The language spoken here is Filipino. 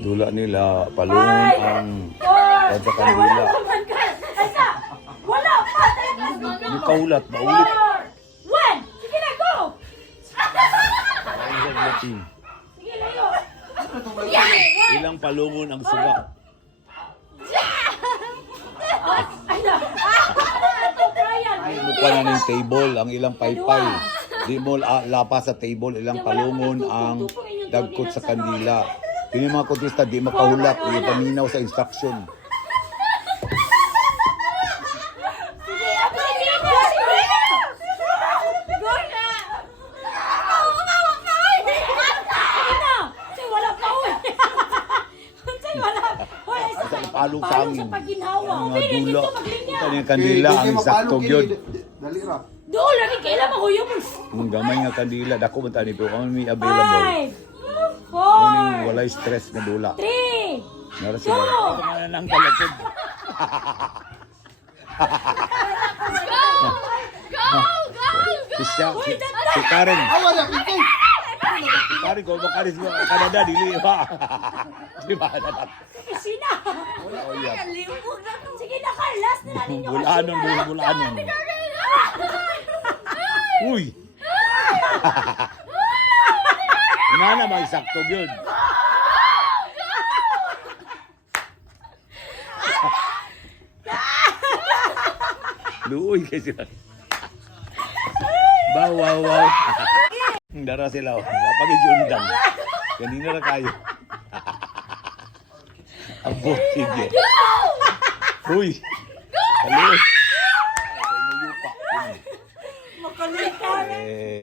Dula nila, palungon ang Four. Sa kandila. Wala pa. Yung kaulat, maulit. One. Sige na, go. Sige, layo. Ilang palungon ang Brian. Mukha na ng table ang ilang paypay. Di mo ah, lapa sa table, ilang palungon ang dagkot sa kandila. Yung mga kontista di makahulat, di paminaw sa instruction. Sige, ako sige na. Sige na. Go na. Umawak na. Sige na. Say, wala pa, uy. Say, wala. Hoy, isa Sa amin. Ang mga maglinya. Ito yung kandila, ang insakto yun. Dali ra. Doon, lagi kailan mahuyo mo. Ang gamay nga kandila, dako man tani pero may available. Five. Morning, walay stress na dula. Three. Nara sila. Go! Ito nga nang kalapod. Si, siya, si, si Karen. Awa na, ikaw. Si Karen, kung makaris mo, Canada, dili ba? Di ba? Kusina. Oh, yeah. Sige na, Carlos. Nila ninyo Bulanon, bulanon. Uy! Na may sakto yun. Luoy kasi sila. Baw, wow, wow. Dara sila. oh. Napag-ijundan. Kanina na kayo. Abo, sige. Uy! Kaluoy. Sa inyo yupa. Makulit ka. Eh,